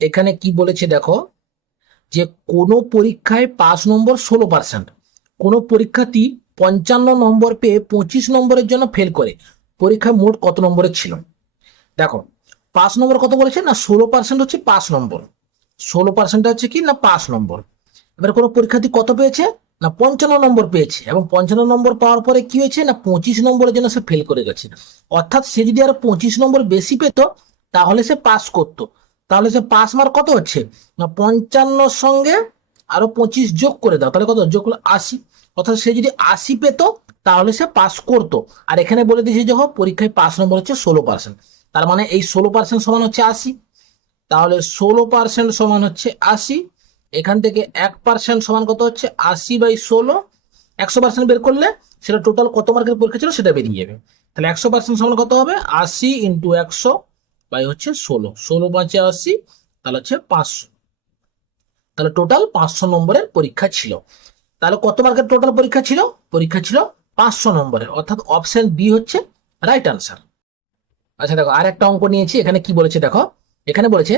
এখানে কি বলেছে দেখো, যে কোনো পরীক্ষায় পাস নম্বর ষোলো পার্সেন্ট কোনো পরীক্ষার্থী পঞ্চান্ন নম্বর পেয়ে পঁচিশ নম্বরের জন্য ফেল করে। পরীক্ষায় মোট কত নম্বরের ছিল? দেখো, পাঁচ নম্বর কত বলেছে না ষোলো পার্সেন্ট হচ্ছে পাঁচ নম্বর? ষোলো পার্সেন্ট হচ্ছে কি না পাঁচ নম্বর? এবার কোনো পরীক্ষার্থী কত পেয়েছে? না পঞ্চান্ন নম্বর পেয়েছে। এবং পঞ্চান্ন নম্বর পাওয়ার পরে কি হয়েছে? না পঁচিশ নম্বরের জন্য সে ফেল করে গেছে। অর্থাৎ সে যদি আরও পঁচিশ নম্বর বেশি পেত, তাহলে সে পাস করতো। তাহলে সে পাস মার্ক কত হচ্ছে? না পঞ্চান্নর সঙ্গে আরও পঁচিশ যোগ করে দাও। তাহলে কত? যোগ করলে আশি। অর্থাৎ সে যদি আশি পেত, তাহলে সে পাস করতো। আর এখানে বলে দিয়েছে যে হোক পরীক্ষায় পাস নম্বর হচ্ছে ষোলো পার্সেন্ট তার মানে এই ষোলো পার্সেন্ট সমান হচ্ছে আশি। তাহলে ষোলো পার্সেন্ট সমান হচ্ছে আশি। এখান থেকে এক পার্সেন্ট সমান কত হচ্ছে? আশি বাই ষোলো। একশো পার্সেন্ট বের করলে সেটা টোটাল কত মার্কের পরীক্ষা ছিল সেটা বেরিয়ে যাবে। তাহলে একশো পার্সেন্ট সমান কত হবে? আশি ইন্টু একশো। বাই হচ্ছে ষোলো। ষোলো পাঁচে আশি, তাহলে হচ্ছে পাঁচশো। তাহলে টোটাল পাঁচশো নম্বরের পরীক্ষা ছিল। তাহলে কত মার্কের টোটাল পরীক্ষা ছিল? পরীক্ষা ছিল পাঁচশো নম্বরের। অর্থাৎ অপশন বি হচ্ছে রাইট আনসার আচ্ছা দেখো আর একটা অঙ্ক নিয়েছি। এখানে কি বলেছে দেখো? এখানে বলেছে,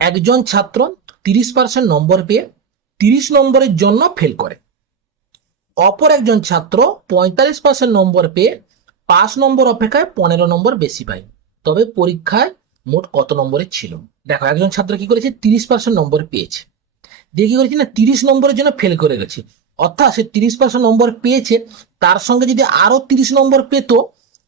একজন ছাত্র তিরিশ পার্সেন্ট নম্বর পেয়ে তিরিশ নম্বরের জন্য ফেল করে। অপর একজন ছাত্র পঁয়তাল্লিশ পার্সেন্ট নম্বর পেয়ে পাঁচ নম্বর অপেক্ষায় পনেরো নম্বর বেশি পায়। তবে পরীক্ষায় মোট কত নম্বরে ছিল? দেখো, একজন ছাত্র কি করেছে? তিরিশ পার্সেন্ট নম্বর পেয়েছে। দিয়ে কি করেছে না? তিরিশ নম্বরের জন্য ফেল করে গেছে। অর্থাৎ সে তিরিশ পার্সেন্ট নম্বর পেয়েছে, তার সঙ্গে যদি আরও তিরিশ নম্বর পেত,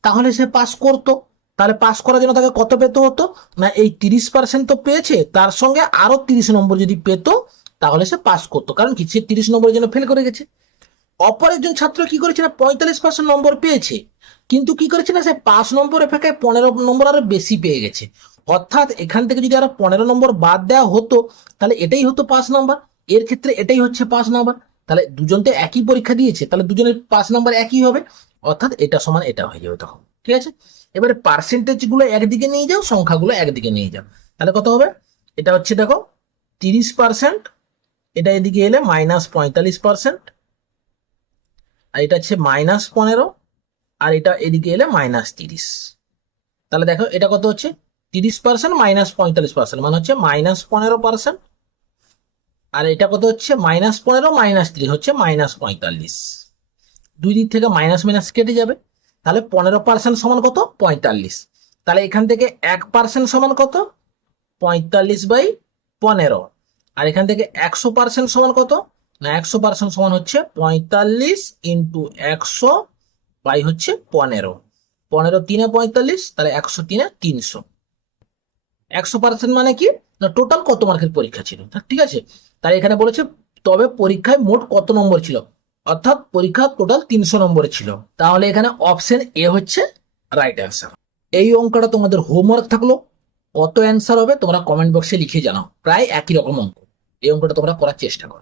তাহলে সে পাস করতো। তাহলে পাস করার জন্য তাকে কত পেতে হতো? না, এই তিরিশ পার্সেন্ট তো পেয়েছে, তার সঙ্গে আরও তিরিশ নম্বর যদি পেত, তাহলে সে পাস করতো। কারণ কি? সে তিরিশ নম্বরের জন্য ফেল করে গেছে। অপর একজন ছাত্র কি করেছে না পঁয়তাল্লিশ পার্সেন্ট নম্বর পেয়েছে? কিন্তু কি করেছে না সে পাঁচ নম্বর অপেক্ষায় পনেরো নম্বর আরও বেশি পেয়ে গেছে। অর্থাৎ এখান থেকে যদি আরও পনেরো নম্বর বাদ দেওয়া হতো, তাহলে এটাই হতো পাঁচ নম্বর। এর ক্ষেত্রে এটাই হচ্ছে পাঁচ নম্বর। তাহলে দুজন তো একই পরীক্ষা দিয়েছে, তাহলে দুজনের পাঁচ নাম্বার একই হবে। অর্থাৎ এটা সমান এটা হয়ে যাবে তখন। ঠিক আছে? এবারে পার্সেন্টেজগুলো একদিকে নিয়ে যাও, সংখ্যাগুলো একদিকে নিয়ে যাও। তাহলে কত হবে? এটা হচ্ছে দেখো, তিরিশ পার্সেন্ট এটা এদিকে এলে মাইনাস পঁয়তাল্লিশ পার্সেন্ট আর এটা হচ্ছে মাইনাস পনেরো, আর এটা এদিকে এলে মাইনাস তিরিশ। তাহলে দেখো এটা কত হচ্ছে? তিরিশ পার্সেন্ট মাইনাস পঁয়তাল্লিশ পার্সেন্ট মানে হচ্ছে মাইনাস পনেরো পার্সেন্ট আর এটা কত হচ্ছে? মাইনাস পনেরো মাইনাস তিরিশ, হচ্ছে মাইনাস পঁয়তাল্লিশ। দুই দিক থেকে মাইনাস মাইনাস কেটে যাবে। তাহলে পনেরো পার্সেন্ট সমান কত? পঁয়তাল্লিশ। তাহলে এখান থেকে এক পার্সেন্ট সমান কত? পঁয়তাল্লিশ বাই পনেরো। আর এখান থেকে একশো পার্সেন্ট সমান কত? না একশো পার্সেন্ট সমান হচ্ছে পঁয়তাল্লিশ ইন্টু একশো বাই হচ্ছে পনেরো। পনেরো তিনে পঁয়তাল্লিশ, তাহলে একশো তিনে তিনশো। একশো পার্সেন্ট মানে কি? না টোটাল কত মার্কের পরীক্ষা ছিল? ঠিক আছে। তাই এখানে বলেছে, তবে পরীক্ষায় মোট কত নম্বর ছিল? অর্থাৎ পরীক্ষা টোটাল তিনশো নম্বরে ছিল। তাহলে এখানে অপশন এ হচ্ছে রাইট অ্যান্সার এই অঙ্কটা তোমাদের হোমওয়ার্ক থাকল। কত অ্যান্সার হবে তোমরা কমেন্ট বক্সে লিখে জানাও। প্রায় একই রকম অঙ্ক। এই অঙ্কটা তোমরা করার চেষ্টা করো।